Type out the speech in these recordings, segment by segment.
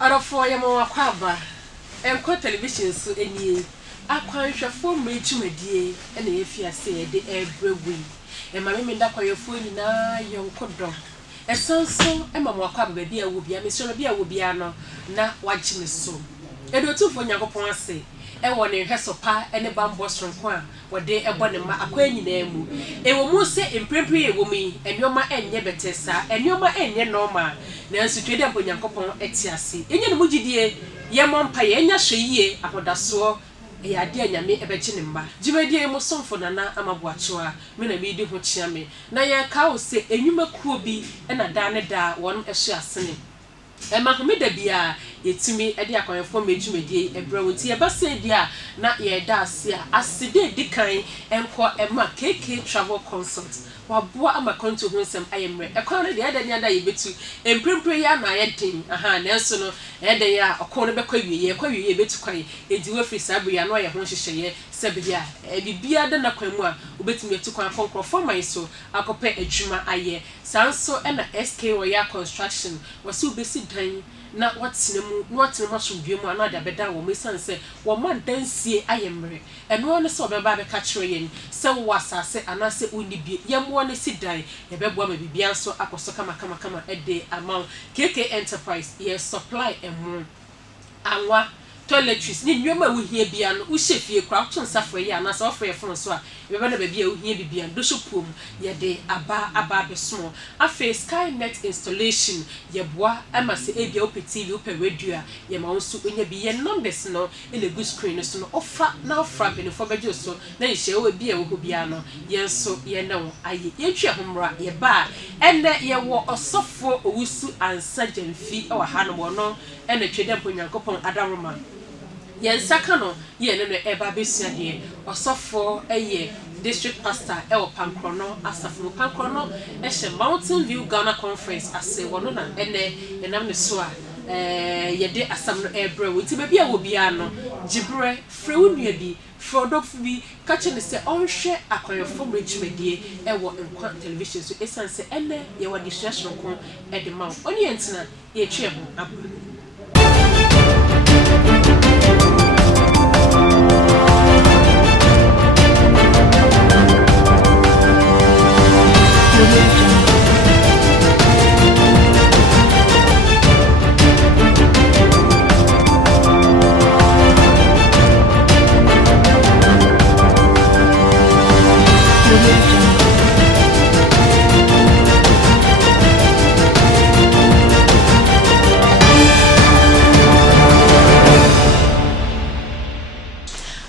Arafo ya mo akwaba. Enko television so enie. Akwanhwefo mmejumadie na yefiase ye de ebrewi. E ma me nda kwayefo nyina yonkodom. Esanso e ma mo akwaba ba bia wo bia me so bia wo bia no na wagye me so. Edotufo nyakopon ase e wo ne hwesopa ne bambo sonko a wode ebo ne ma akwa nyina mu. E wo mu se emprempre e wo mi enioma enye betesa enioma enye normal na nsu twede mpo nyakopon etiase. Enye ne mugidie ye mompa ye nya hweyie ahodaso e ade anyame ebegye ne mba. Jimedie mu somfo nana amaboachoa me na me di ho chia me na ye ka wo se enwuma kuo bi na da ne da won ehwe asene. Ema homeda bia yetumi ede akwanfo mejumedie ebrewo nti yebase dia na ye da ase a asede dikan enko ema KK travel consult waboa ama konto ho nsem ayemre ekwan no de ede nya da yebetu emprempre ya na ye den aha na enso no ede ya okon no bekwa wiye betu kwan edi we free sabu ya no ye ho hyehyeye sebia bibia de na kwan mu a obetumi etu kwan konkrofo man so akope adwuma aye sanso na SK Royal Construction wasu besi dan na watene masomdwe mu ana da beda wo mesanse wo man dansie ayemre eno ne se obeba be ka kire yen se wo asase anase unibie yemwo ne sidan ye bebo ma bibia so akoso kama ede amount KK Enterprise ye supply emu anwa toiletries ni nwema wo hia bia no wo hyefie kra to nsafo ye anase ofre fon so a ye beba na ba bia wo hia bibia do so pom ye de aba beso afa Skynet installation ye boa amase ebia opetv ope radio ye ma wo so onya bi ye numbers no in a good screen so no ofra na ofra benefo bejo so na ye hye wo bia wo bia no ye so ye na wo aye ye twa homra ye ba enne ye wo osofo owusu ansa jamfi e wa hanom no ene twede mpo nyankopon adaroma yensaka no ye ne no eba besua de osofo eye district pastor e wo pankrono asafo pankrono e hye Mountain View Ghana Conference ase wono na ene enam ne so a ye de asam no ebre wo ti ba bia wo bia no gibre frewunua bi frodofo bi kache ne se onhwe akoyefo mrejumedie e wo nkwa television so esanse ene ye wo distraction ko e de ma oni entina ye twe ho abro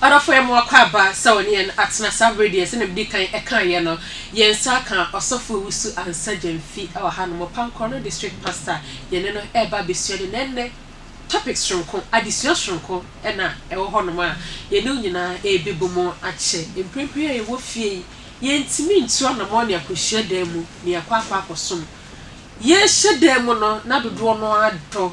Arafo ya mwakwaba sawoni en atna sabredi ese ne bidi kan ekan ye no yensa kan osofo wusu ansa jamfi e wa hanu Pankono district pastor ye ne no eba besuade nenne topics shronko addition shronko na e wo hono ma ye ne nyina e bibomo ache emprempre ye wo fie ye ntimi ntu na mo ne akohia dan mu ne akwa akosom ye hyedam no na dodo no ado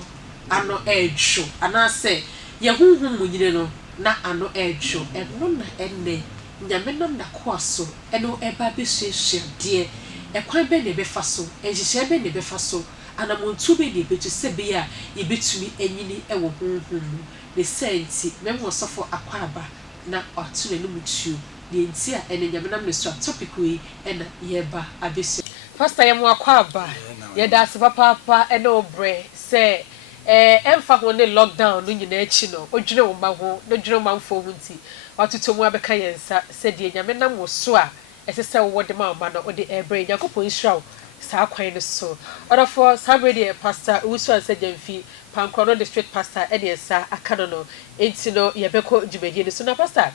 ano edwo anase ye hunhum munyine no na ano edwo eno na enne nyame nam na koaso eno eba besuehye de ekwan be ne befa so enhyehyɛ be ne befa so anamuntu be ne betu sebe a ye betumi enyini ewo honhom ne senti memo sofo akwaba na atu ne mutu ne nti a ene nyame nam ne so topic we ena yeba abesu pastor yemo akwaba ye da se papa ene obre se emfa ho ne lockdown no nyina echi no odwene wo ma ho no dwene manfo ho nti watoto mu abeka yensa se de nyame nam wo so a esese wo de ma no ode ebre yakopon israel sa kwan no so orafo sabredi pastor usu ansa jamfi Pankono district pastor ene sa akano no enti no yebeko djumedie no so na pastor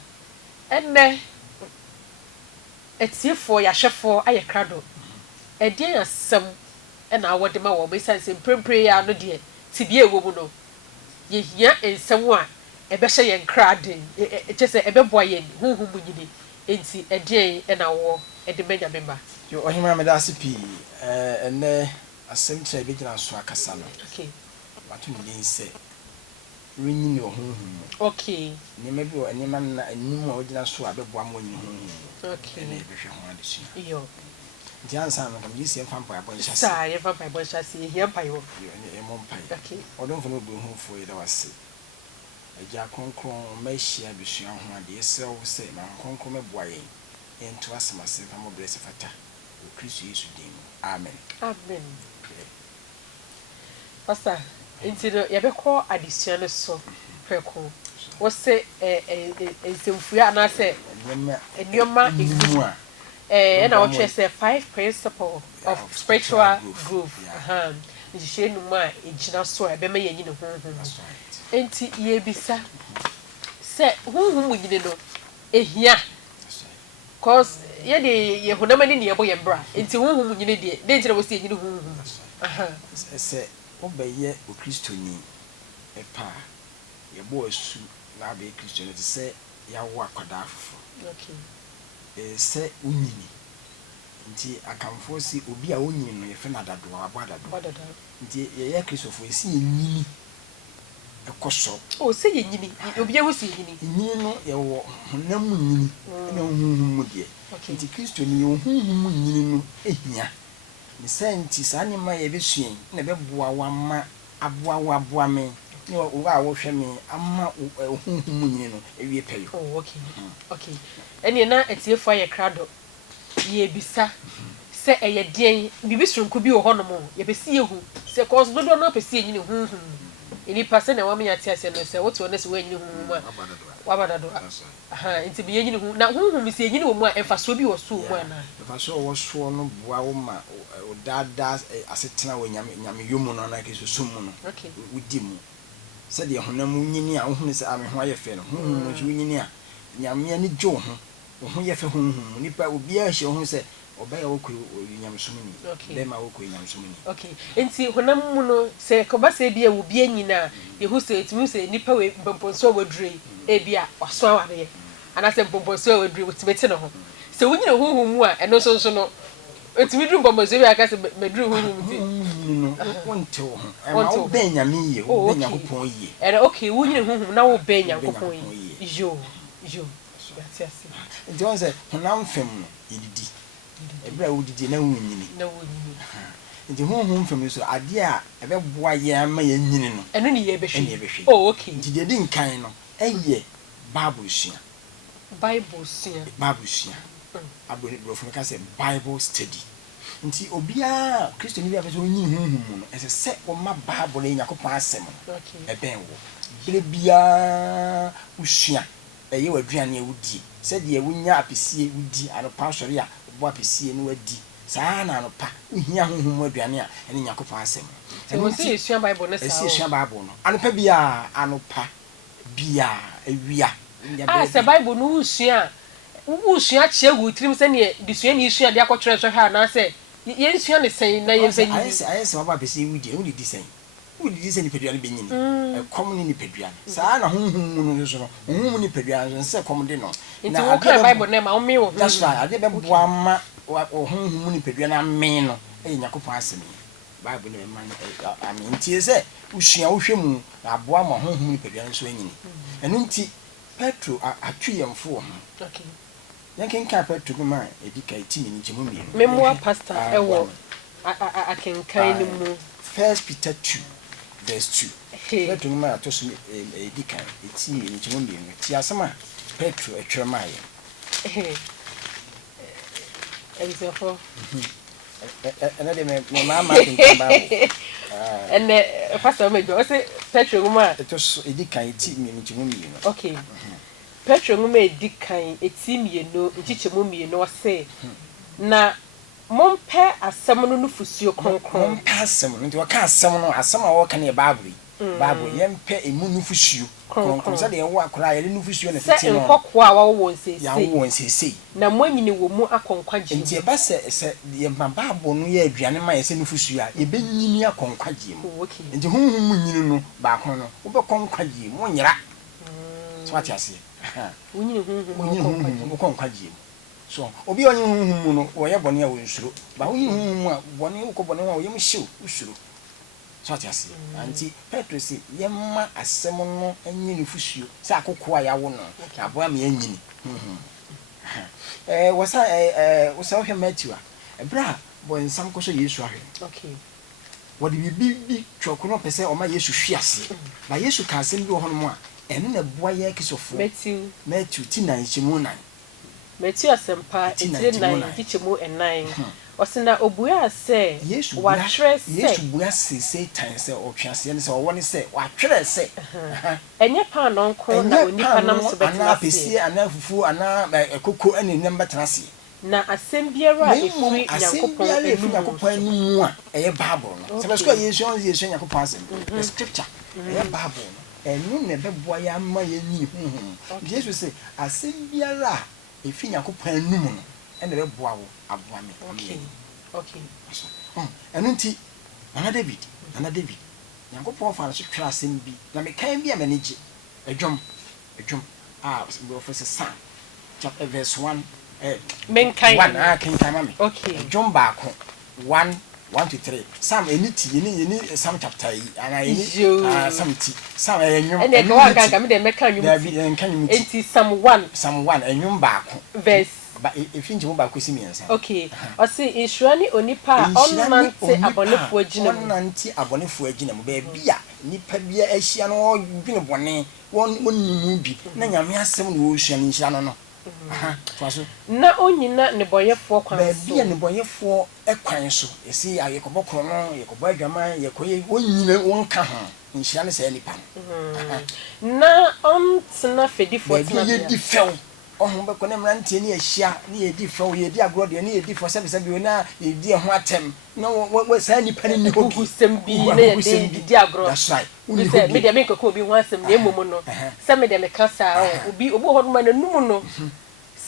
enne etiefo yahwefo ayekrado edien asem ena awode ma wo mesanse prempre ya no de tibie wo mu no ye hia ensem a ebehye ye nkraden chese ebeboa ye huhu munyini enti edien ena wo ede menya memba yo ohima me da sipi enne asem kire ebegina so akasa no okay watu ni nse rinyi ni huhu okay ni mebi o enima na enum a ogina so abeboa mo nyi huhu okay ene ebehwe ho adesi yo nti ansa no kam yisi emfa mpa abɔ nhyase sa ye fa pa bɔ hyase hia pa yo ye mo mpa okay ɔdomfo no obi hu fo yi da wase agya kronkron mahia bisua ho ade yesew sɛ ma kronkron meboa yɛn ento asemase fa mo bless fata o Kristo Yesu din amen amen pastor intino ye be kɔ adesua no so preko wo se nsemfua na se enioma egu na wo hwɛ sɛ 5 principle of spiritual growth nhyehyɛ no mu a egyina so a ɛbɛma yɛn nyine honhom enti ye bisa sɛ honhom mu nyine no ehia cause ye de ye honam ani ne yɛbɔ yɛn bra enti honhom mu nyine de ntina wo se nyine honhom sɛ obɛyɛ o Kristo ni epa yɛbɔ asu na abɛ Kristo no te sɛ yawo akɔda afofo okay sɛ unyini nti akamfo si obi a unyini no yɛfɛ na dadoa abɔdado nti yɛyɛ Kristofo esi nyini ɛkɔsɔ sɛ yɛnyini obi a wo si nyini nyini no yɛwɔ honam nyini na honhom mu deɛ nti Kristo ni honhom nyini no ehia ne sɛnti saa ne ma yɛbɛsuen na bɛboa wama aboa me ne wo a wo hwɛ me ama honhom nyini no ewie pɛyo okay ene na etiefo ayɛ krado ye bisa sɛ ɛyɛ den bibi sonko bi wɔ hɔ no mo ye besi ehu sɛ cause dodo no pɛsi enyini honhom eni pase na wame yate ase no sɛ woto no sɛ wanyini honhom a wabadado nti bi enyini honhom na honhom si enyini wɔ mu a ɛfaso bi wɔ so mu ana ɛfaso wɔ so no boa wo ma o dada asetena wɔ nyame yomu no na keso sumu no wudi mu sɛ de honam nyini a wo hu sɛ ame ho ayɛ fɛ no honhom no so nyini a nyame ani gye wo ho yɛ fɛ honhom nipa obi a hyɛ ho sɛ obaya wo kɔ nyamsomni bema wo kɔ nyamsomni okay enti honam mu no sɛ ko ba sɛ bia wo bia nyina ye hu sɛ etimi sɛ nipa we bomponso wadure e bia waso awade ana sɛ bomponso wadure wotimeti no ho sɛ wo nyina honhom mu a ɛno so no etimi duru bomponso bia ka sɛ meduru honhom ti no wonte wo ho ɛma wo bɛ nyame ye wo bɛ nyakopon ye ɛna okay wo nyina honhom na wo bɛ nyakopon ye yo yatiasi nti on sɛ honam fem no yididi ebra wodidi na wonyini nti honhom fem so ade a ɛbɛboa yɛ ama yɛ nyini no ɛno ne yɛ bɛhwɛ okay nti de di nkan no ɛyɛ bible sua abone brofo ka sɛ bible study nti obia Kristo ni bia pɛ sɛ onyi honhom no ɛsɛ sɛ o ma bible ne yakopon asɛm no ɛbɛn wo bere bia usua ɛyɛ waduane awudi sɛ de awunya apesie wudi anopa sɔre a bo apesie no wadi saa na anopa uhia honhom aduane a ɛne yakopon asɛm ɛno sɛ esua bible no saa esua bible no anopa bia anopa bia awia sɛ bible no usua kyɛ wu tirim sɛ ne de sua ne sua de akɔtwerɛ so hɛ na sɛ yɛn sua ne sɛn na yɛn sɛ ayɛ ba apesie wudi wo di sɛn wodi sɛ nipadua no bɛnyini ɛkɔm ne nipadua saa na honhom mu no so no honhom nipadua no sɛ kɔm de no na wo ka bible na ma wo me wo that's right ade bɛboa ma honhom nipadua na me no ɛyɛ yakopon asɛm bible na ma amen nti sɛ usua wo hwɛ mu na aboa ma honhom nipadua no so anyini ɛno nti Petro atwe yɛmfo ho okay yɛnkenka Petro no ma edika etimi ni kyemu mi memoa pastor ɛwɔ akenkan no mu 1 Peter 2 verse 2 Petro no ma atoso edika etimi ni kyemu mi ti asema Petro atwere ma yɛ ɛbisɛfo ɛna de me mama kenka Bible ɛnɛ pastor me jo se Petro no ma atoso edika etimi ni kyemu mi okay Petro no ma edikan etimi no nchichemu mi no se na mompɛ asɛm no nufusuo kronkron mompɛ asɛm no nti wɔka asɛm no asɛm a wɔka ne Bible yɛmpɛ emu nufusuo kronkron sɛ de ɛwɔ akora yɛde nufusuo na tete no sɛ nkɔkoa a wɔwɔ nsɛsɛ na moanyini wɔ mu akɔnkwagye nti ɛba sɛ yɛma Bible no yɛ aduane ma yɛsɛ nufusuo a yɛbɛnyini akɔnkwagye mu nti honhom mu nyini no baako no wobɛkɔnkwagye mu nyera so ate aseɛ wonyini honhom akɔnkwagye mu so obi onye honhom mu no woyɛ bɔne a wonsuro ba wo honhom mu a bɔne wo kɔ bɔne a wo yem hyew usuro so ate ase anti Petro si yemma asɛm no enye ne fusuo sɛ akoko a yawo no aboa me anyini wosa wohwɛ Matthew a ebra boy nsam ko so Yesu ahwe okay wodi bi twoko no pese o ma Yesu hwiase ba Yesu ka asem bi wo hono mo a eno na boa ye kisofo Matthew tinan chimu nan Matthew asempa tinan chimu enan osina obuya se wa tre se Yesu buya se tan se o twase ne se o woni se wa twere se enye pa no nko na onipa nam so betina ana pesi ana fufu ana ekoko ene nem betrase na asem biara efiri Yakopon enu a eye Bible no se besko Yesu Yakopon asem the scripture eye Bible no enu ne beboa ya ma ye ni honhom Jesus say asem biara efiri Yakopon enu no ene beboa wo aboa me okay enu nti Nana David Yakopon fa so twa asem bi na me kan bi a manage adwom we for Psalm chapter verse 1 menkai one kinkai mami okay John baako 1 to 3 Psalm eniti yeni Psalm chapter yi ana yeni Psalm ti Psalm enyum ene ko aka me de meka nyum enti Psalm 1 enyum baako verse ba efinji mo baako si miensa okay o se insurani onipa onnante abonefo agina mo ba bia nipa bia ahia no dwene bone won bi na nyame asem no wo hua ni hia no faso na onyina ne boyefo kwan so bia ne boyefo ekwan so esi ayekobokro no yekobo adwama yekoye onyina wonka ho nhia ne se nipa na ontna fedifo tna ye di few ohun be kone mrantie ne ahia ne ye di few ye di agro de ne ye di fo sebe bi na ye di ho atem na we sa nipa ne ni hobi sem bi na ye di agro that's right we say me de me kokko obi ho asem na emom no se me de me kasa obi ho no ma na num no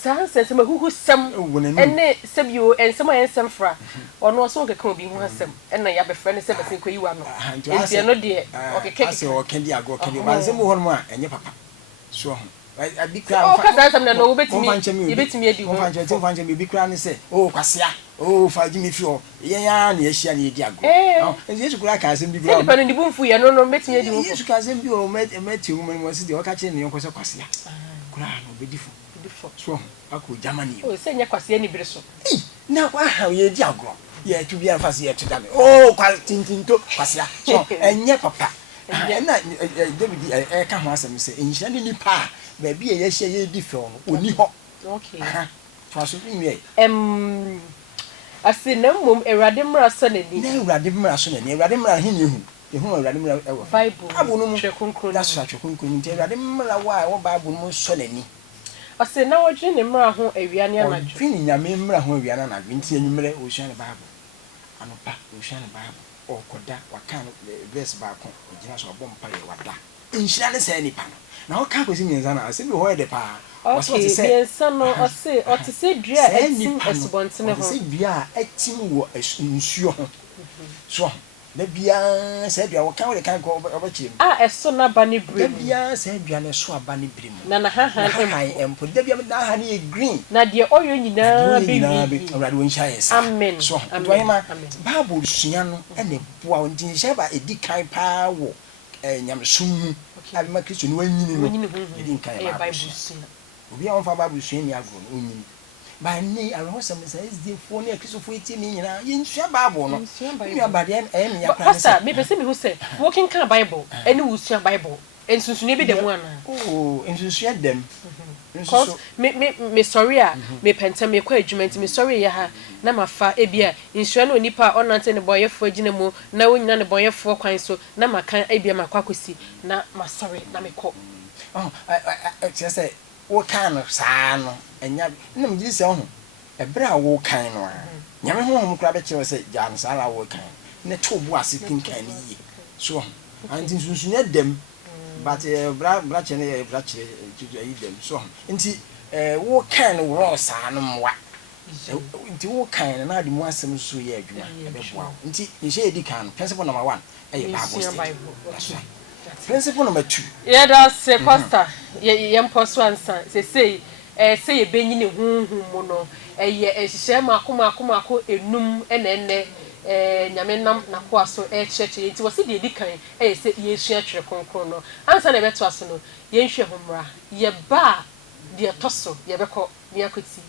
sanse ma huhu sem ene sebio ensem ayensem fra ono so keka obi hu asem ena ya befre ne se besin koyiwa no enti no de okeke ase o kendi ago kendi mansem ho no a enye papa so ho abikra o kasa asem na no obetimi edi ho fanche me bikra ne se o kwasea o faji mi fi o yen ya na ehia na edi ago Yesu kura ka asem bikra se pa no ndibu mfu ye no betimi edi ho Yesu ka asem bi o meti hu mo se de o ka che ne yonko se kwasea kura no bedifo so ako Germany o se nya kwase ni bire so na kwa ha ye di agro ye tu bia fa se ye tu dame o kwa tintinto kwase so enye papa na David ka ho asem se enhia ni nipa ba bi ye hye ye di fe no oni ho okay fa so nwie ase na mom Ewrade mra so na ni Ewrade mra he ni hu ehu Ewrade mra ewo Bible abunu mu twekonkron da so twekonkron nti Ewrade mra wa wo Bible mu so na ni ase na wodwe ne mra ho awia ne anadwo fini nyame mra ho awia na anadwo nti enyumre o hia ne Bible anopa o hia ne Bible o koda wakan verse baako ogina so obompa ye wada nhira ne sai nipa na o ka kwesi nyenza na ase bi ho de pa o so ti se yensa no o se o ti se dua etim esubonte ne ho se dua etim wo nsuo ho so na bia se dua wo kan wo de kan ko obachim eso na ba ne brem na bia se dua ne so aba ne brem na ha empo da bia da ha ne green na de oyo nyina bi awrade won sha yes amen so doima Bible sua no ene boa won tin sha ba edi kan pa wo nyamsum abi ma Kristo ni wanyini no edi kan Bible sua obi a won fa Bible sua ni agro no onyini ba ni arosam say is fo ne Kristo fo eti ni nyina ye nsua Bible no mi abade em ya pra pastor me pese me hu say working kan Bible eni wo sua Bible ensunsune bi dem ana ensunsua dem cause me sorry a me penta me kwa adwuma me sorry ya ha na mafa ebia insua na onipa onante ne boyefo agina mu na wonyina ne boyefo kwan so na makan ebia makwa kosi na ma sorry na me ko say wo kan saa no enya na me gise ho ebra wo kan no a nyame ho kra be kire say jan sala wo kan ne to bo ase kinkan ni yi so anti sunsunya dem but bra chene bra chire yi dem so nti wo kan wo saa no mwa nti wo kan na ade mu asem so ye adwuma ebeboa nti nhye edi kan principle number 1 Bible study that's right principle number 2 yeah that's pastor ye mposo ansa say ye benyi ne hunhun mu no ye ehihye makoma enum ene nyame nam na ko aso cheche nti wose de edi kan say ye sua twere konkon no ansa na beto aso no ye nhwe homra ye ba de toso ye beko ne akoti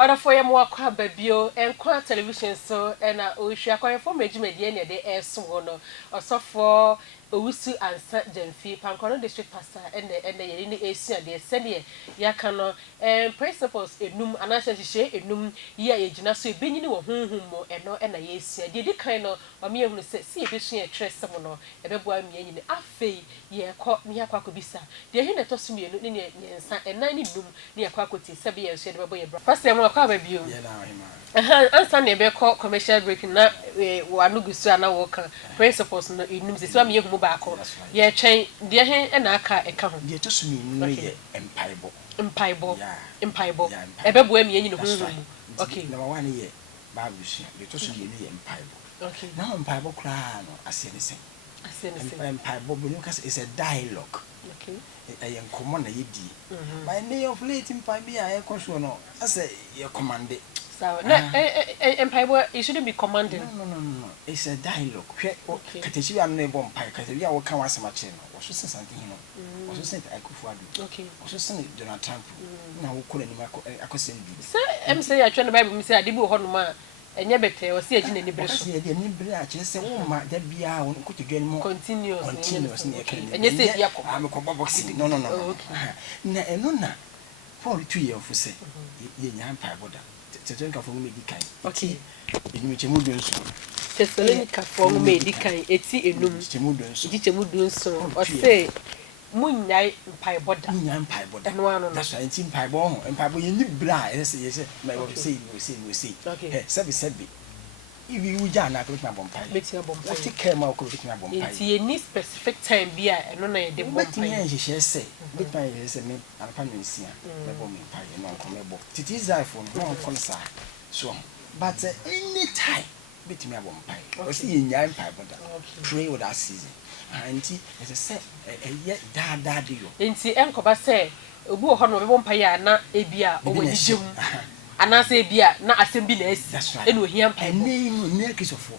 Order for your more crab bio and quite television so and we shall call for Major Mediana de air sono or so for Usu and Saint Fee, Pancono district pastor and the in the Asia, the Senia Yakano and principles a num and I said she a num ye a genasu being or whom and no and a yes, did it kind of me who said, see if she a trace someone a baby me in the affair ye caught near Quacobisa. They hear that to me and 90 num near Quacoti, Sabi and said, first time I'll come you. And Sunday be called commercial breaking na wanugusu ana worker principles no inum se so me hu baako ye twen de he na aka eka ho de to so me no ye empaibo ebebo am ye nyine hu okay number 1 ye babusu de to so ye no ye empaibo okay now empaibo kra no ase ne sen empaibo be no is a dialogue okay I am command na ye di my name of late empaibo ya so no as ye command. So, empire, it shouldn't be commanding. No. It's a dialogue. Katashi and neighbor empire, because we are come as much. Was just something, was just sent I could forward. Okay. Was just sent Donald Trump. Now, couldn't I could send you. Sir, I'm saying I try to buy me, say I did Honma, and yet better was here in the brush. Just say, oh, my, that be our could to get more continuous. And you say, I'm a boxing. No. No. For 2 years, for say, young empire. Tetonka for medical. Okay. In which you do so. Tetonka for medical, eti enum. Chemudun so. Or say, Moon night pie border. And one that's why it's in pie bone and pie in bra. Yes, my wife say, we see. Okay. Sabby. If you jam, I could my bomb pie. Let's take care of my bomb pie. It's any specific time beer and on a debate. She say, with my me, I'm coming see the bomb pie and non commable. It is iPhone, no concern. So, but any time, bit me a bomb pie. Or see in young pie, but pray with that season. Auntie, as I said, yet daddy. Auntie, Uncle, say, a boo honor bomb pie, not a beer over the gym. And I say, beer, not assembliness. That's right. And we hear and name near kiss of 4.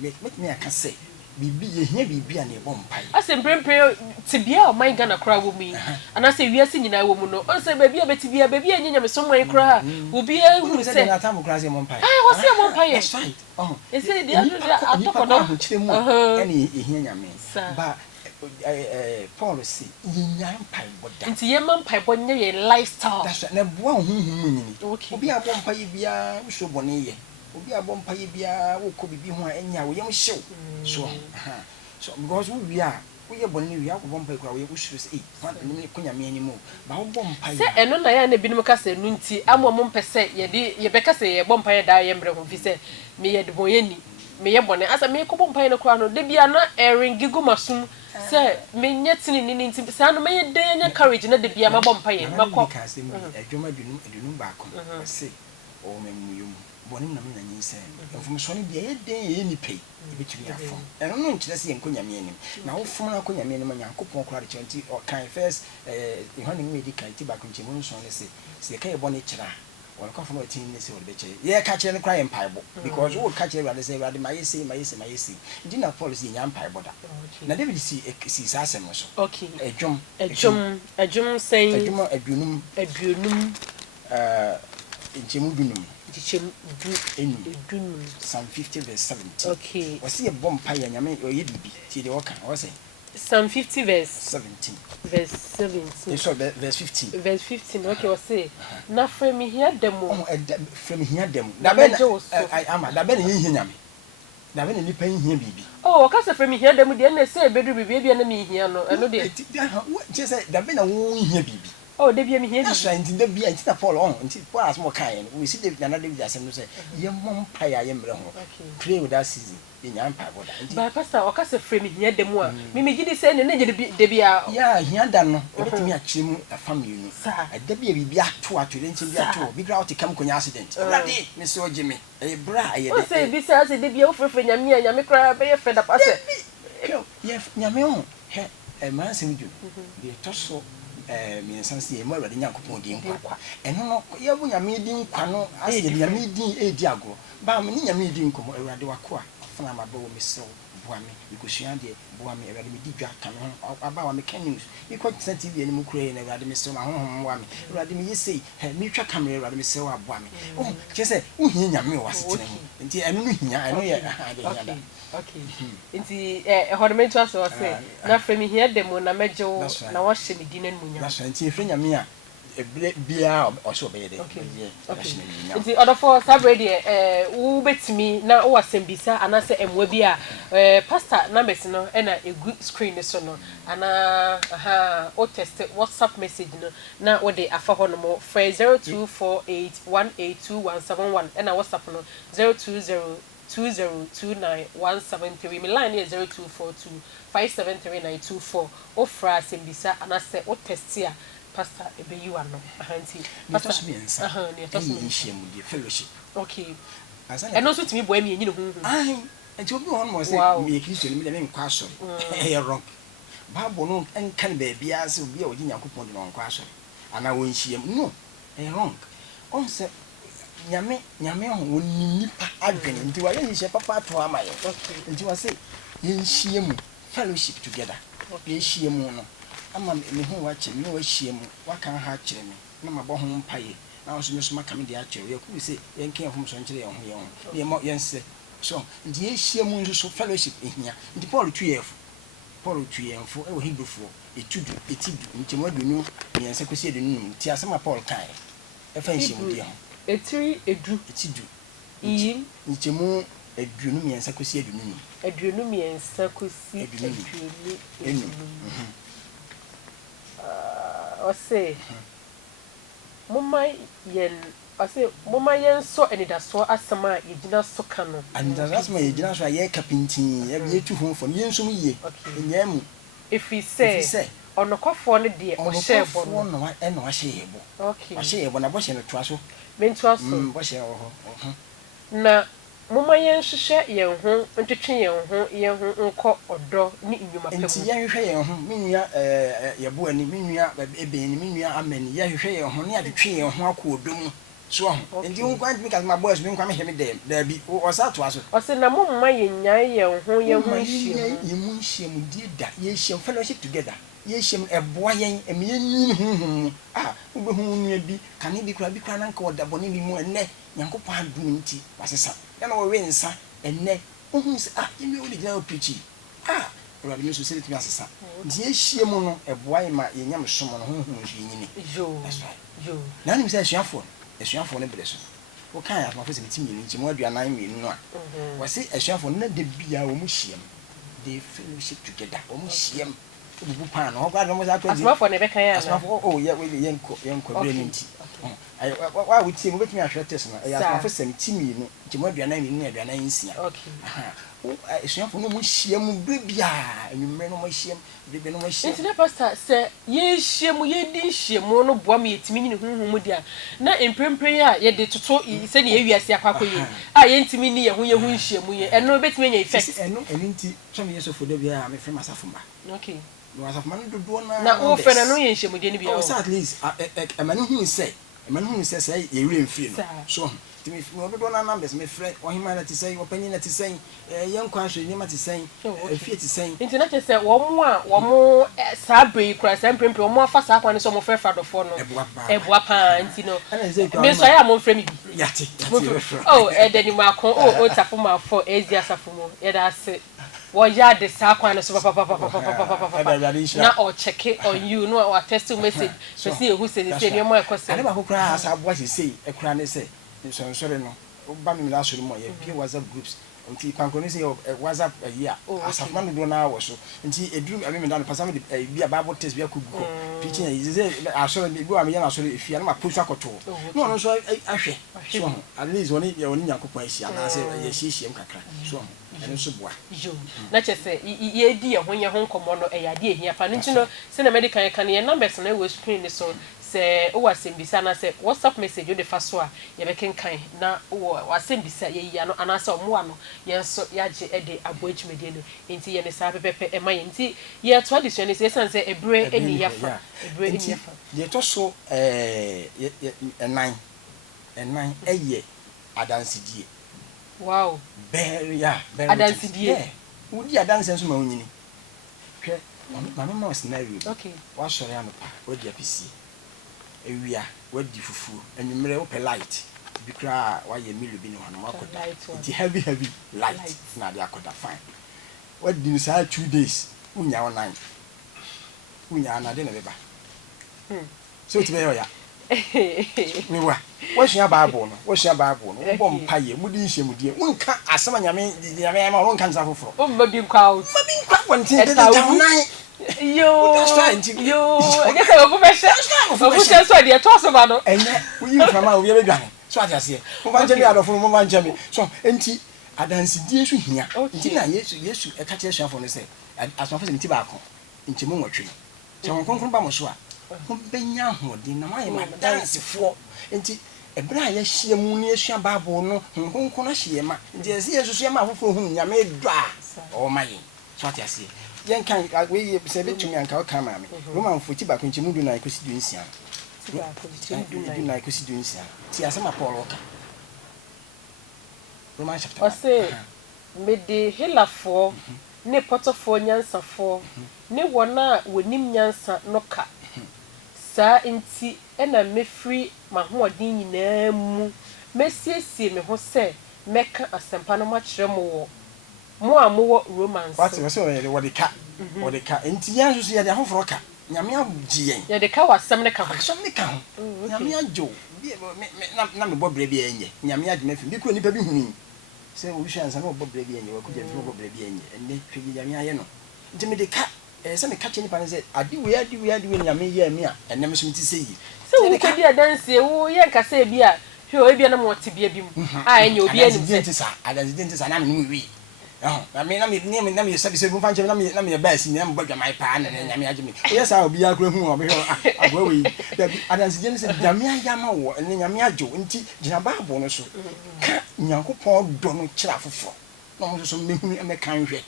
Make me, I can say, be here, be a bomb pie. I say, bring prayer to be our mind gonna cry with me. And I say, we are singing a woman. I say, baby, I bet to be a baby and you somewhere cry. Will be a who said, I time of crazy one pie. I was here one pie. That's right. Oh, it's the other talk which they want any here, but. Policy young pie but into young pie but near lifestyle that's right. One okay be a bomb pie bia so bonnie be a bomb pie bia who could be one and ya we young show so because we are bonnie we are bomb pie we should say one kunya me anymore but bomb pie say and no na be no kase no nti amom pese ye be kase ye bomb pie da ye mbre ho fi say me ye de boyeni me ye bonne asa me ko bomb pie no kra no de bia na ring gigu masum say me nyetini ni nti say no me dey nya courage na de bia ma bomb pie makọ adwuma dunum ba ko say o me muyum boni na me nyi say enfum so ne bia ye den ye ni pay e betumi afom eno no nkyere say enkonya me anim na wo fom na akonya me anim nyankopon kora de chanti o kan first ihoni me di kan ti ba ko nkyemu nso ne say kai boni kyera or come from a team, this will be catching and crying pieball because all catch everybody say, my see. Dinner policy in young pieball. Now, they will see Sassamus. Okay, a jum saying a bunum, in Chimudunum, some 50 verse 70. Okay, or see a bomb pie and Yaman or Yidi, see the walker, or say. Some 50 verse 17. Verse 17. So verse 15. Verse 15. Okay, or say. Now from me here them. From here them. I am. That been in here. That been in paying here, baby. Oh, cause from me here them. They say baby, baby, and me here. No, I know they. Just say that been a woman here, baby. Oh, they be me here. That's right. They be until fall on until pass more kind. We see the another day as say. Your mom pie I am wrong. Okay. Pray with that season. But pastor okase frame here dem a me gidi say ne de bia ya hia da no ebetimi akyerem family no a da bia bibia to nti bia to bi gra out kam konya accident ready me so oje me e bra ye de say bi say de bia wo frefre nyame nyame kra be ye fed up ase nyame ho he man sem du de toso me sense e mo awade nyankopon di nkwa eno no ye bu nyame di nkwa no ase nyame di edi agro ba me nyame di nkomo awade wakoa fana ma ba wo mesew boa me ikosua de boa me awade me di dwa kan ho aba wa me kan news ikọ TV ani mu kure na awade mesew ma honhom wa me awade me yesei me twa camera awade mesew aboa me oh kese uhia nyame wa setena mu nti eno no hia eno ye okay nti hodement was say na frame here dem na mejo na wo hye me dinan mu nya that's nti efre nyame a bia o so be dey okay nti order for sabredi wo betimi na wo asembisa anase emwa bi a pastor numbers no na egu screen so no ana o test WhatsApp message no na wo dey afa ho no mo 0248182171 na WhatsApp no 0202029173 my line is 0242573924 ofra sembisa anase o test ya pastor ebeyi wa no ahanti pastor ne tosu shemu di fellowship okay eno so timi boy mi enyi ne hu ai enti obi won mo say me Kristo ni me nkwa so e wrong bible no enkan ba bia se obi a ogi Yakobon de no nkwa so ana won hiem no e wrong on se nyame ho woni nipa adwene nti wa ye hye papa to amaye nti wa say ye hiem fellowship together ye hiem no ama me hu wa kire me wa hiem wa kan ha kire me na mabɔ ho mpaye na so me so maka me de a kire ye ku se ye nkan hom so nkire ye ho ye mo ye nse so nti ye hiem nso so fellowship ehia nti Paul tuyefo e wo Hebrewfo etudu etidu nti mo adunu me nse kwesi adunu nti asema Paul kan e fa hiem di ho etiri edu etidu iyi nti mo adunu me nse kwesi adunu aduonu me nse kwesi aduonu ose mumma yen so enidaso asama yegina so kanu anidaso asama yegina so aye kapintin ye betu honfo yen so ye nyam if we say onokofo ne de o shebo no wa eno wa shebo okay wa shebo na bo she no toaso mentoaso bo she ho na mumma yen hwehwe yen ho ntwetwe yen ho nko odo ni nnwuma pemu nti yen hwehwe yen ho menua yebo ani menua ebeni menua amani ye hwehwe yen ho ne adetwe yen ho akodo mu so ho nti won kwant because my boys me kwa me hweme dem da bi o sa to aso o se na mumma yen nyan yen ho hye mu hye mu di da ye hye fellowship together ye hye eboa yen emiyenyin huhu ubehu nua bi kane bi kura na nka odabone bi mu enne Yankopon adum nti wasesa na wo we nsa enne ohun se yemi wo digina opichi Urade mi so se letimi asesa nti ye hye mu no eboa ma yenyam somo no huhu nyini jo na ni mi se asuafo ne breso wo kan asmafo se mitimi nti mo aduanan mi no a wo se asuafo na de bia wo mu hye they fellowship together wo mu hye obubu pan no gwa no mo za to di asmafo ne be kan ya asmafo we yenko bre nti wa wuti mo betimi ahwe test no ya asmafo se mitimi no nti mo aduanan mi no aduanan nsia okay asuafo no mu hye mu brebia enwumre no mo hye brebe no mo hye nti na pastor se ye hye mu ye di hye mu no boa me yetimi nyine hunhun mu dia na emprempren a ye de toto se ne ye wiase akwakoye ye ntimi ni ye hu hye mu ye eno betimi nya effect eno nti so me yeso fo da bia me frem asafo ma okay no asafo ma no dodo na o fe na no ye hye mu de ni bia o at least emanu hu se say ye re mfiri no so timi no dodo na numbers me frɛ ohima na ti say opanyi na ti say yen kwa hwe ni ma ti say afie ti say nti na te say wo mo sa brei kura sa mprempre wo mo afa sa kwa ne so mo frɛ fadofo no ebua pa nti no me so ya mo frɛ mi bi yati edeni mako o tafo ma fo ezi asafo mo ye da se wo ya de sa kwa ne so papa na o check on you no o test message so see who say ni mo ekose ale ba kokura asa aboa sei ekura ne say nsonsore no ba mi la sori mo ye bi WhatsApp groups nti kwankoni say WhatsApp ya asafman do na wo so nti eduru abi me dan pasa me bi bible test bi akugu preaching is asore bi wa me ya na asore efia na ma post akoto no no so ahwe so at least woni Yakobon ahia na say ye hihiem kakra so eno so boa jo na chese ye di ye ho nkomo no e ya de ehia pa no nti no se na medical kan ye numbers na we screen so se o wasembisa na se WhatsApp message o de fa so a ye be kenkan na o wasembisa ye yi ano ana se omo ano ye so ya je e de aboachmedie no enti ye ne sa pepepe e ma ye enti ye to addition ne se sense ebre eni yafa ebre eni yafa ye to so enan eye adansidie. Wow. Very adansidie. Wudi adanse nso ma onyini. Hwe mama scenario. Okay. Wa sori anopa, wadi apisi. Ewia, wadi fufu, enwumere wo pe light. Bi kra wa ye milu bi ne hono akoda. It heavy light na dia akoda fine. Wadi ni sa 2 days, unya online. Unya na de na beba. So ti be yo ya. Me wa shia bible no wo bom paye mudi nhye mudie wonka asema nyame ma wonka nza foforo o mba bi nkwa out kwante de tawo nan yo ege se go besha o so de to so ba no enye uyi mfama wo ye bedwane so atiase mo ba nche mi adofo mo ba nche mi so enti adansidie so hia enti na yesu e ka tie suafo no se asofo se nti ba ko nche mo nwotwe che won konkron ba mo so a ko benya hodi na mai ma dance fo enti ebra ya hie mu ne asua bible no nkonkon na hie ma enti ese yesusu ma afofo hu nyame dwa o mai so atiase yen kan we se betumi anka o kan ma me roman foti ba kwenche mudu na ikosi dunsia du na ikosi dunsia ti asema paul oka roman chapter 1 ose me de helafo ne potofo nyansafo ne wona wonim nyansa no ka sa enti ena mefri mahoodin nyinaa mu mesiesie me ho se meka asempa no makire mo amowo romance what we say what the ka enti yanso so ya de ahoforo ka nyame agien ya de ka wasem ne ka ho asem ne ka ho nyame ajo na me bobre bi enye nyame age mefi bi ko nipa bi huni se wo hwa ansa na bobre bi enye wo kugya fi bobre bi enye enne hwegi nyame aye no nti me de ka se me ka cheni pa ne se adi we nyame ye mi a enne me so mti se yi se wo ko di adanse wo ye nka se bi a hwe o bi na mo te bia bi mu a enye obi ani se adanse sa na me wi na me sabi bu fanche na me ba si na me bodwa mai pa na nyame age me o yesa obi akura hu o be agwa we adanse je ne se nyame ayama wo ne nyame ajo nti gina bible no so ka nyankopon do no kira foforo na mo so mehunu me kan hwe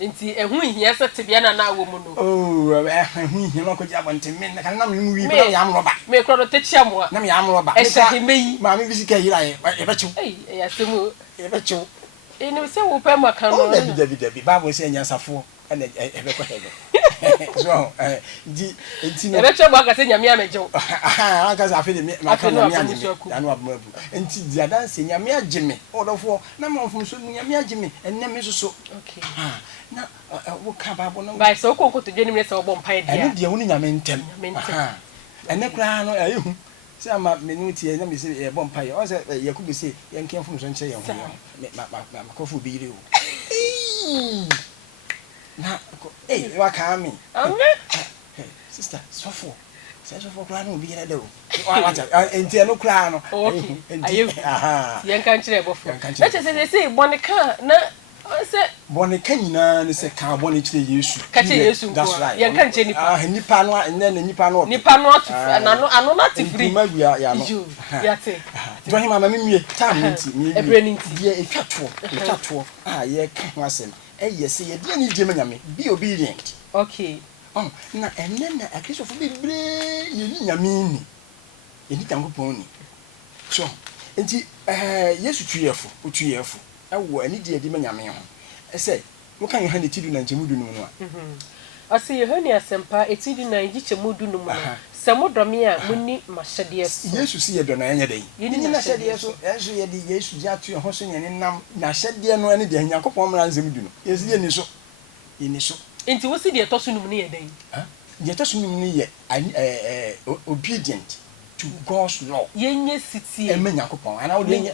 nti ehu hia se te bia na wo mu no ehu hia no ko ja bonte me na kan na me wi na ya amroba me kro do te chia mo na me ya amroba e se he meyi ma me bi sika yira e be chu ya semu e be chu eni se wo pe maka no David bible say nyasafo na e be ko hebe so enti no e be che bo aka se nyame amejew aka sa afi de ma ka nyame age me anu abumabu enti dia dan se nyame age me odofo na ma mfum so nyame age me enne me so okay na wo ka bible no bai so ko to dwene me se wo bom pai dia ene dia wo ni nyame ntem ene kra no ayehu se ama menu tie na me se e bom pai o se yakubu se yenken fum so nche ye ho ma kofu bi ire o na wa ka mi sister sofo se sofo kra no bi ire de o wa enti no kra no ayehu yenkan kire bofo e che se bonika na se bonika nyina ne se ka boni kire Yesu ka kire Yesu ko yenkan che nipa nipa no nipa no ano na te free magu ya no ya te do hima ma memie time nti mi ebreninti ye etwato ye ka ho asem ye se ye de ni je nyame be obedient okay na enne na akristo fo bebre ye ni nyame ni ye ni tankopon ni so enti Yesu tuyefo otuyefo ewo ani de edi nyame ho ese wo kan Yohane tidu na nchemudu no a ase Yohane asempa etidi na ngichemudu no no semodome a munni mahyede so Yesu si ye do na enye den yini na hyede so enso ye di Yesu ji atu ho so nyene nam na hyede no ene de Yakobon mra nzemdu no Yesu ye ni so enti wo si de to so num ne ye den ye to so num ne ye obedient to God's law yenye sitie eme Yakobon ana wo de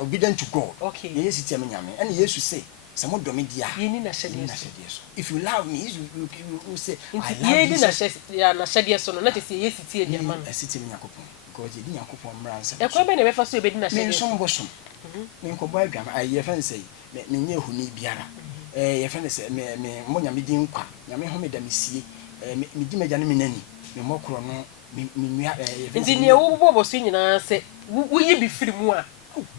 obedient to God okay ye sitie me nyame ene Yesu say some do me dia yini na hyede so if you love me you say I love you na hyede so no na te say ye sitie dia man sitie me Yakobon because ye di Yakobon mra nsa e kwa be na be fa so e be di na hyede me so mo so me ko boy dwam ye fa nsei me nye huni biara ye fa nsei me mo nyame di nkwa nyame ho me da me sie me di meja ne me nani me mokro no Nti ne wo bo so nyina se wo yi bi firi mu a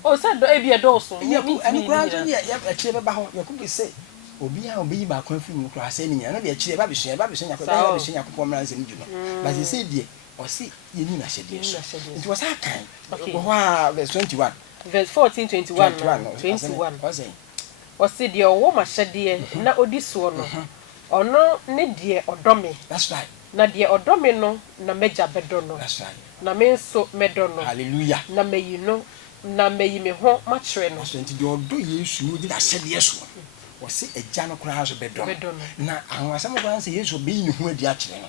o se do e bi e do so me ani kura so ya chire be ba ho yakubu say obi a obi ba kwan firi mu kura say ni no de chire ba besua yakopɔ mra nsem dwuma but he say die o se yeni na hyede so nti was akan ho a verse 21 verse 14 21 o se die o wo ma hyede na odi so no ono ne die odome that's right na die odome no na meja bedo no that's right na me nso medo no hallelujah na meyi no na meyi me ho ma kyere no so nti die odo Yesu no di na hyede so o se agya no kura so bedo na ahwasam kura se Yesu be yi ne ho adi a kyere no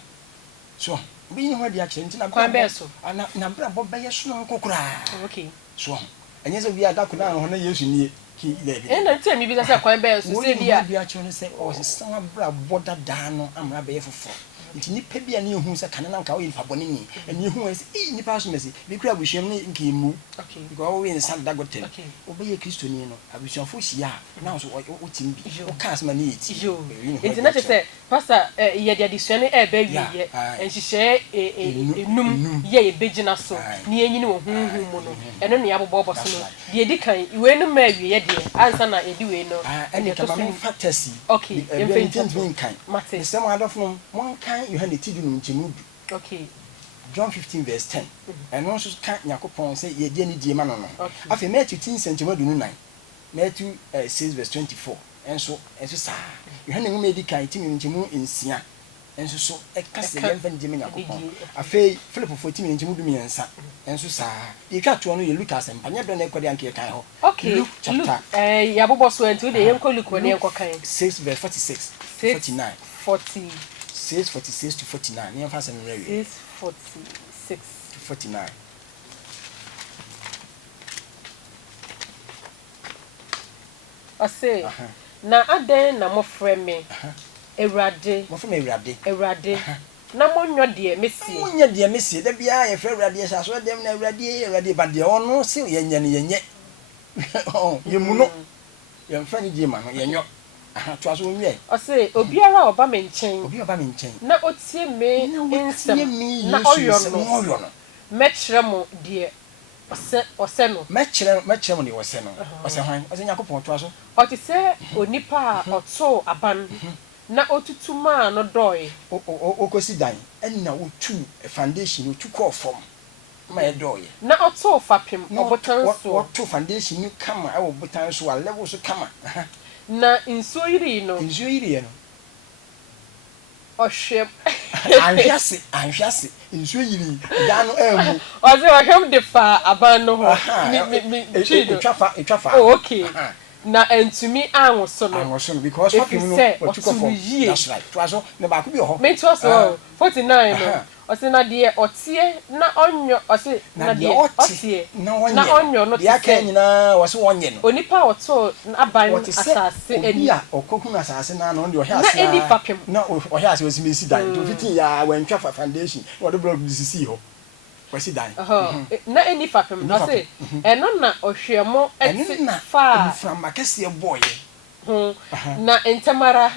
so be yi ne ho adi a kyere nti na kwan be so na bra bo be yeso no kokura okay so enye se bi ada kuna ho na Yesu nie ki le na nti mi bi say kwan be so se dia bi a kyere no se o se san bra boda da no amra be ye fofo nti nipa bia ne ehu se kanana nka wo nipa bone ni eni ehu se nipa so mesi bi kura buhwem ne nka emu okay because we in san dagotem obaye kristoni no abusuafo hia na so o timbi o ka asma ne yiti nti na se pastor ye dia disuane e ba wiye enhihye enum ye begina so ne enyini wo hunhun mu no eno ne abobo so no de edi kan we no ma wiye de ansa na edi we no ene kama me fantasy okay em kan mate sem adofo mon kan Yohane tidunu nchemu okay John 15 verse 10 and also kan yakopon say ye die ni die ma no no afi Matthew 10 nchemu adunu 9 Matthew 6 verse 24 enso sa Yohane ngum edi kan timi nchemu nsia enso so e kase ye mfa ndie me yakopon afi Philip 14 nchemu du miensa enso sa ye twa to no ye Lucas empanya do na ekode anke kan ho okay chapter ya bobo so enti de ye nko Luke ne enko kan 6 verse 46 49 6:46 to 49. Near fast and very 6:46 to 49. I say, na aden na mo frɛ me. Ewrade. Mo frɛ me Ewrade. Ewrade. Na mo nyo de mesi. Mo nya de mesi. Da bia ye frɛ Ewrade sa so dem na Ewrade ba de ono se yenye ne yenye. Oh, ye mu no. Ye mfa ni die ma no yenyo. To aso nwie o se obiara oba me nchen na otie me insem na oyo no mekyere mo de ose no mekyere mo de ose no ose hwan ose Yakopon to aso o te se onipa a oto aban na otutuma no doy okosi dan enna otu foundation otu ko form ma e doy na oto fapem obotan so otu foundation ni kama e obotan so a level so kama na insuo yiri no ohwem anhwase insuo yiri da no emu o se ohwem de fa aban no ho mi etwafa oh okay na entumi anwoso no because fucking no otuko for that's right to aso ne ba ko bi ho me to so 49 no o se na de otie na onyo o se na de otie na onyo no ya ka nyina wo se wonye no onipa oto aban asase eni a okoku na asase na no de ohia ase na eni fapem na ohia ase wasi mesi dan to fitin ya wantwa foundation wo de block sisi ho wasi dan na eni fapem no se eno na ohwemo eti fa from makese boy na entemara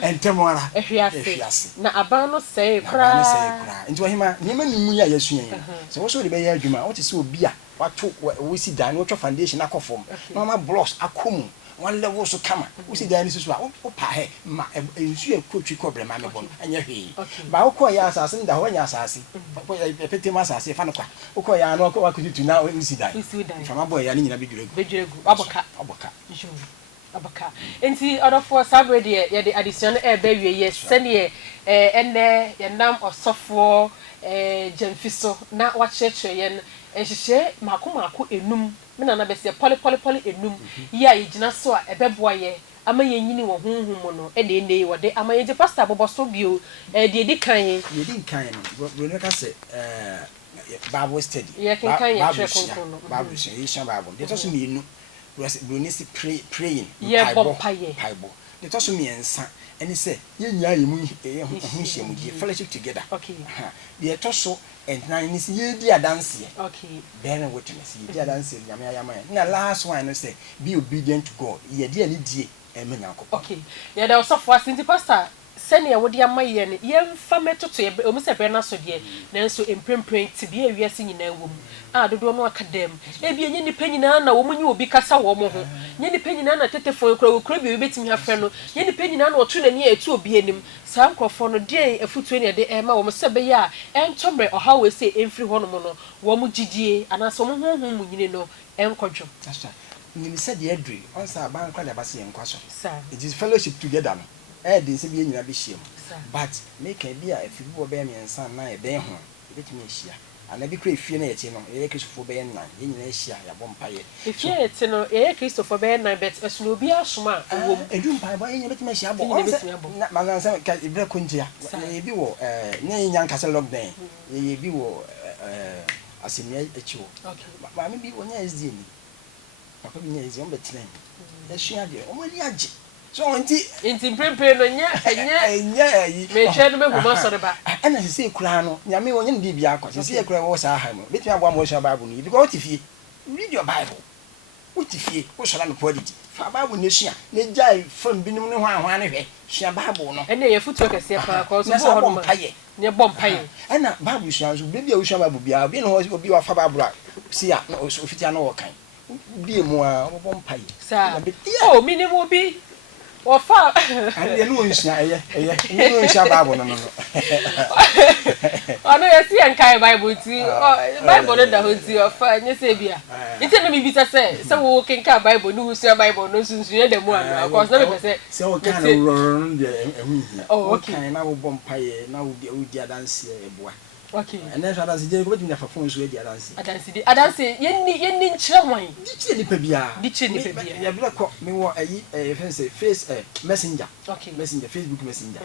ehwiase na aban no sei kra nti ohima nyema ni mu ya yesu yen so wo so de be ya adwuma wo te se obi a wato wo si dan wo twa foundation akofom na ma blocks akomu one level so kama wo si dan ni so a wo pa he ma ensu e kotwi kobre ma me bon anya hwe ba wo ko ya asase nda ho nya asase pete ma asase fa no kwa wo ko ya no ko wakutu na wo si dan fama boy ya ni nyina beduregu aboka abaka enti odofo sabre de ye de addition e ba wie ye sene enne ye nam osofo Jemfiso na wa cheche ye enhihye mako enum me na bese poli enum ya yigina so a ebeboa ye ama ye nyini wo honhum mu no e de ndey wo de ama ye pastor boboso bio de edikan no bro ka se Bible study ye kan ye tre konkon no Bible study ye Bible de to so me enu Brunisi praying. Yeah, Bible. The toss me and son, and he said, you fellowship together. Okay. The tosso and 9 is ye dear dance. Okay. Bearing witness, ye dear dance, Yama. Now, last one, I say, be obedient to God. Ye dear need ye, and okay. Yeah, there was so far since the pastor sɛnea wode ama yɛ no yɛmfa mɛtoto yɛ ɔmu sɛ bɛrɛ no so deɛ nanso mprempren tibia awiase nyinaa wɔ mu a dodoɔ no aka dam ebi nye nipa nyinaa na wɔn nye obi kasa wɔn ho nye nipa nyinaa na tetefo kura bi betumi afrɛ no nye nipa nyinaa na ɔto n'ani etu obi anim saa nkurɔfoɔ no deɛ afutuo ne de ɛma wɔn sɛ bɛyɛ a ɛntɔmrɛ ɔhaw wɔ sɛ ɛmfiri hɔ nom no wɔn gyidie anaasɛ wɔn honhom mu nyini no ɛnkɔdwo nim sɛ deɛ aduri ɔnsa aban kora de abase yɛn nkwa so saa it is fellowship together no ɛyɛ sɛ bi yɛn nyinaa bɛhyia mu but meka bi a afi bi wɔ bɛyɛ mmiɛnsa na ɛbɛn ho ɛbɛtumi ahyia ana bi kura efie na yɛte no yɛyɛ kristofo bɛyɛ nan yɛn nyinaa ahyia yɛabɔ mpaeɛ efie yɛte no yɛyɛ kristofo bɛyɛ nan bet ɛso na obi asoma a wɔ mu edu mpaeɛ bɔ yɛn nyinaa bɛtumi ahyia abɔ ɔnsɛ na manansa ka ibra kontia yɛ bi wɔ ne yɛn nyan kasa lockdown yɛ bi wɔ asɛmia akyi wɔ maame bi wɔ nyɛ SDN ni papa bi nyɛ SDN ɔbɛtena yɛsua deɛ ɔmo ani agye so nti mprempren no nyɛ yi mehwɛ no mehu ma sɔre ba ɛna sɛ kura no nyame wɔnyɛ no bibia akɔ sɛ kura wɔ saa ha mu betumi aboa mo sua bible no because what if you read your bible what if you wo sɔra no podidi fa bible ne sua ne gyae fam binom ne ho ahwa ne hwɛ sua bible no ɛna yɛ futuo kɛseɛ paa kɔ so bo hɔ no ne bɔ mpaeɛ ɛna bible sua so bia wo sua bible bia obi ne ho obi wa fa bible a si a ofitia no wɔ kan bie mu a ɔbɔ mpaeɛ saa oh minimum bi Ofa. And no nsia no nsia Bible no. Ono yesi enkai Bible ti. Bible no da ho ti ofa nye se bia. Nti na me bisa se wo kenka Bible no usia Bible no sunsun ye dem anu. Of course na me pese. Se wo kan no de ehu hia. Oh okay. Kan na wo bom paye na wo di adanse eboa. Okay. And then adanse je ko betumi afa phone so di adanse. Adanse yenni nkyere hwan. Di kire ni pa bia. Di kire ni pa bia. Ya bla ko me wo ayi fence face messenger. Okay. Messenger Facebook messenger.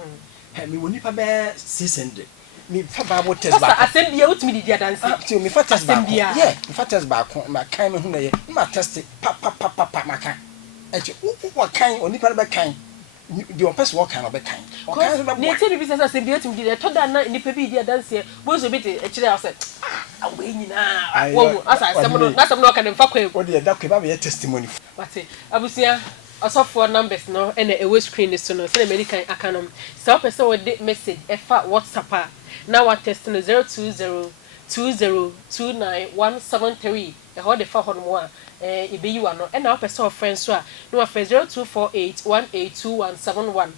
Me wo nipa be 600. Me fa Bible test ba. Pasa asem bia utumi di adanse. Ti me fa test ba. Yeah, me fa test ba ko ma kan me hu na ye. Ma test pa ma kan. Eche wo kan onipa be kan. The person what kind of a kind? They tell me business as a beauty did told that night in the baby dance. Was a bit a child said, I'm waiting now. As I some not can fuck with what that could be a testimony. But I was here. I saw 4 numbers no and a way screen is to know send American economy. So person with the message F WhatsApp. Now what testing 020 2029 the whole the 401 ibe you ano and now person of friends so no 0248 182171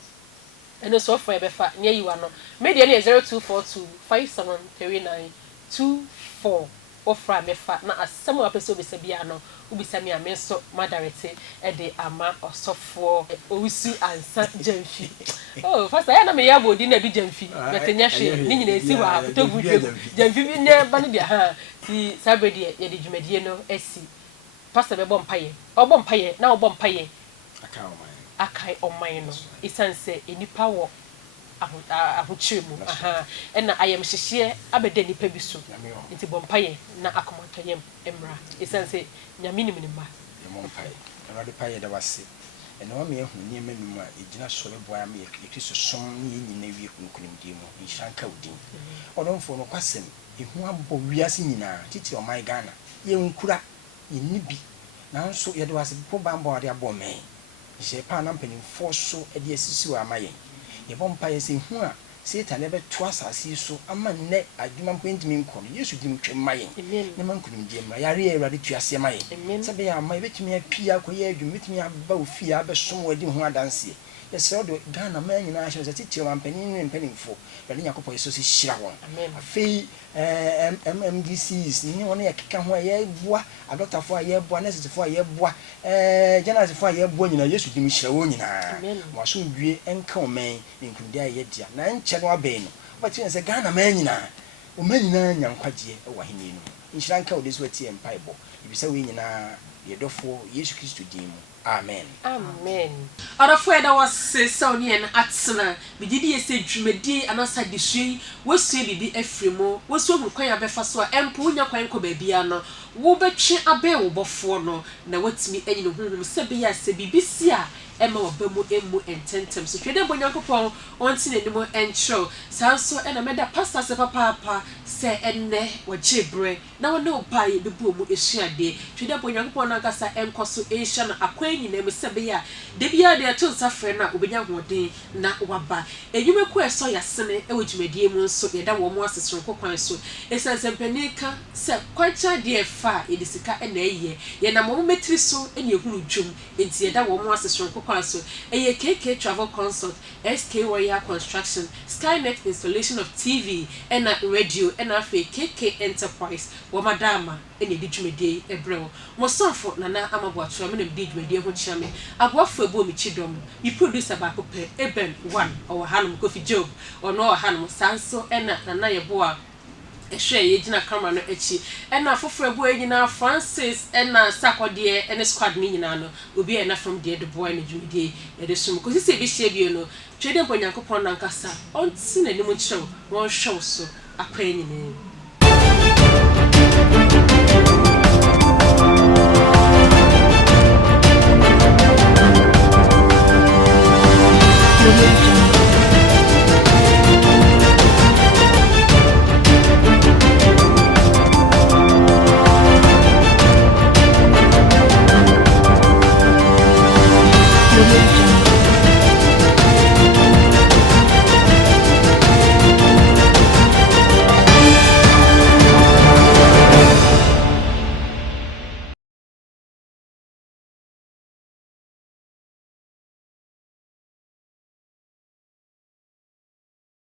and so for ebefa near you ano media near 0242 573924 ofra mefa na asem wa person be sabia no ubisa me ameso madarete e de ama osofo owusu ansa jamfi oh first I na me ya bodi na bi jamfi betenya hwe ni nyina esi wa fotogu jamfi bi ne ba ne dia ha ti sabedi ye de dwumadie no esi pastor be bom paye obom paye na obom paye akai oman no isanse enipa wo ahochemu aha na ayem hyehye abeda nipa bi so nti bom paye na akomontayem emra isanse nyame nim ma bom paye na de paye da wase ena wa me ehu ni manum a egina so be boa me ekristo som ni nyina wie kunkunim di mu inshanka udin odonfo no kwasem ehu abɔ wiase nyina titi o my Ghana ye nkura ye nibi nanso ye de wase po bambo ade abɔ me je pa na mpanin fo so de asisi wa amaye ye bom paye se hu a Satan ebe to asase so ama nne adwuma mpentimi nkɔ no Yesu dim twem maye ne mankunim die mra yare ya Awurade tuase maye sebe ya amaye betumi apia koye adwuma betumi aba ofie abesom wadi ho adanse yesɛ do Ghana man nyina ahye sɛ titi o mpanin ne mpaninfo Awurade Nyankopɔn yeso se hyira wɔn afei MMDCs ni wɔn yɛ keka ho ayɛ boa adɔtafo ayɛ boa nurses fo ayɛ boa journalists fo ayɛ boa nyina Yesu dim hyira wɔn nyina mo aso wie enka oman ne nkundi ayɛ dia na nkyɛ no abɛn no obati sɛ Ghana man nyina o man nyina nyankwagye ɛwɔ hene no nhyira nka o de so ati empaibo ibisa we nyina yɛdɔfo Yesu Kristo din mu amen arafo eda wase sauni en atsena bigidi yese dwumadi anasa disui wosue bibi afrimo wosu hu kwan abefa so a empo nya kwan ko baabia no wo betwe abe wo bofo no na watimi enyi no hunhum se be ya se bibisi a ɛma ɔbɛmu emu ententem so twede bɔ nyankopɔn ɔnti n'anim ɛnkyerɛw saa nso ɛna mɛda pastor sɛ papaapa sɛ ɛnnɛ wɔgye brɛ na wɔne ɔpae bɛbu ɔmu esuade twede bɔ nyankopɔn nankasa ɛnkɔ so ɛnhyɛ no akwan nyinaa mu sɛ bɛyɛ a da biara de ɛto nsa frɛ no a obɛnya ahoɔden na waba edwumaku ɛsɔ yɛsene ɛwɔ dwumadie mu nso yɛda wɔn mu ase soronko kwan so ɛsɛ nsɛmpanin ka sɛ kwankya deɛ fa a yɛde sika ɛna ɛyɛ yɛnam wɔn mɛtiri so ɛna ehunu dwom enti yɛda wɔn mu ase soronko kwan so ɛyɛ KK Travel Consult, SK Warrior Construction, Skynet Installation of TV ɛna radio ɛna afei KK Enterprise wɔn madama ɛna edi dwumadie ɛbrɛw wɔn sɔnfo nana amaboatura mena edi dwumadie ho kyia me aboafo ebu omi kyidɔm mi producer baako pɛ Eben 1 ɔwɔ hanom Kofi Job ɔno ɔwɔ hanom sanso ɛna nana yɛboa ehwe yegyina camera no echi ɛna foforo ebu egyina Francis ɛna Sakode ɛne squad ni nyina no obi ɛna from the boy ne dwumadie yɛde som kosi sɛ ebi hyɛ bio no twede mpo nyankopɔn nankasa ɔnti n'anim nkyerɛw wɔn hwɛw so akwan nyinaa Audio